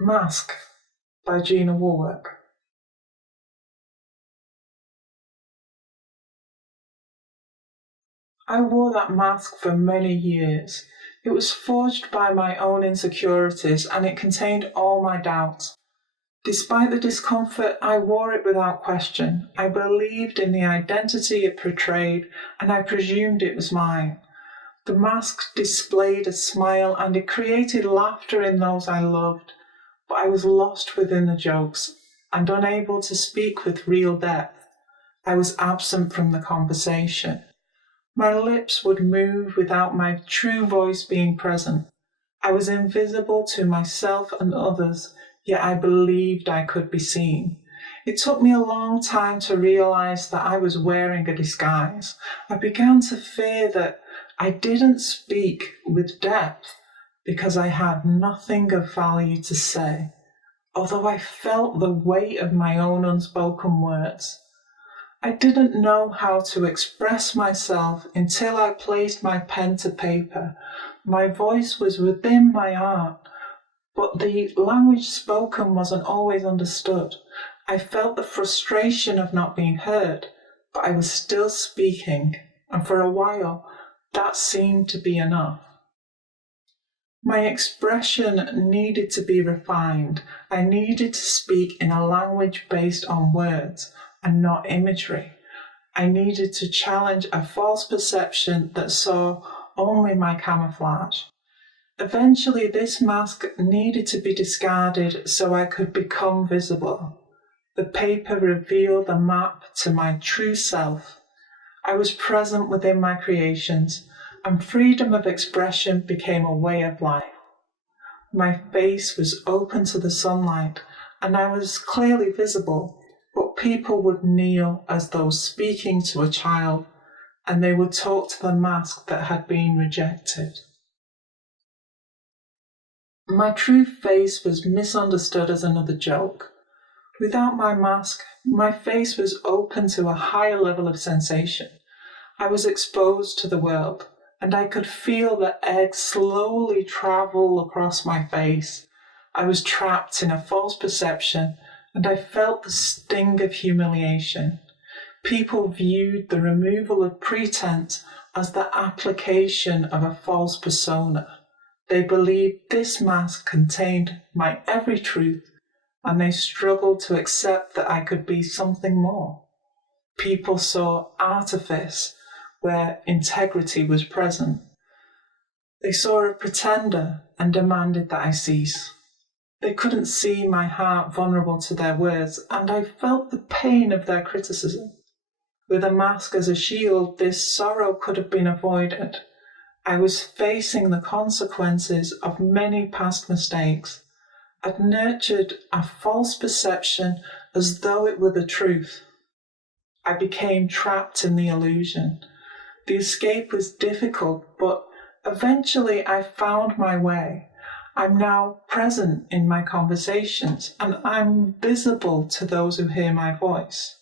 Mask by Jina Wallwork. I wore that mask for many years. It was forged by my own insecurities and it contained all my doubts. Despite the discomfort, I wore it without question. I believed in the identity it portrayed and I presumed it was mine. The mask displayed a smile and it created laughter in those I loved, but I was lost within the jokes and unable to speak with real depth. I was absent from the conversation. My lips would move without my true voice being present. I was invisible to myself and others, yet I believed I could be seen. It took me a long time to realize that I was wearing a disguise. I began to fear that I didn't speak with depth because I had nothing of value to say, although I felt the weight of my own unspoken words. I didn't know how to express myself until I placed my pen to paper. My voice was within my art, but the language spoken wasn't always understood. I felt the frustration of not being heard, but I was still speaking, and for a while, that seemed to be enough. My expression needed to be refined. I needed to speak in a language based on words and not imagery. I needed to challenge a false perception that saw only my camouflage. Eventually, this mask needed to be discarded so I could become visible. The paper revealed a map to my true self. I was present within my creations, and freedom of expression became a way of life. My face was open to the sunlight, and I was clearly visible, but people would kneel as though speaking to a child, and they would talk to the mask that had been rejected. My true face was misunderstood as another joke. Without my mask, my face was open to a higher level of sensation. I was exposed to the world, and I could feel the egg slowly travel across my face. I was trapped in a false perception, and I felt the sting of humiliation. People viewed the removal of pretense as the application of a false persona. They believed this mask contained my every truth, and they struggled to accept that I could be something more. People saw artifice where integrity was present. They saw a pretender and demanded that I cease. They couldn't see my heart vulnerable to their words, and I felt the pain of their criticism. With a mask as a shield, this sorrow could have been avoided. I was facing the consequences of many past mistakes. I'd nurtured a false perception as though it were the truth. I became trapped in the illusion. The escape was difficult, but eventually I found my way. I'm now present in my conversations, and I'm visible to those who hear my voice.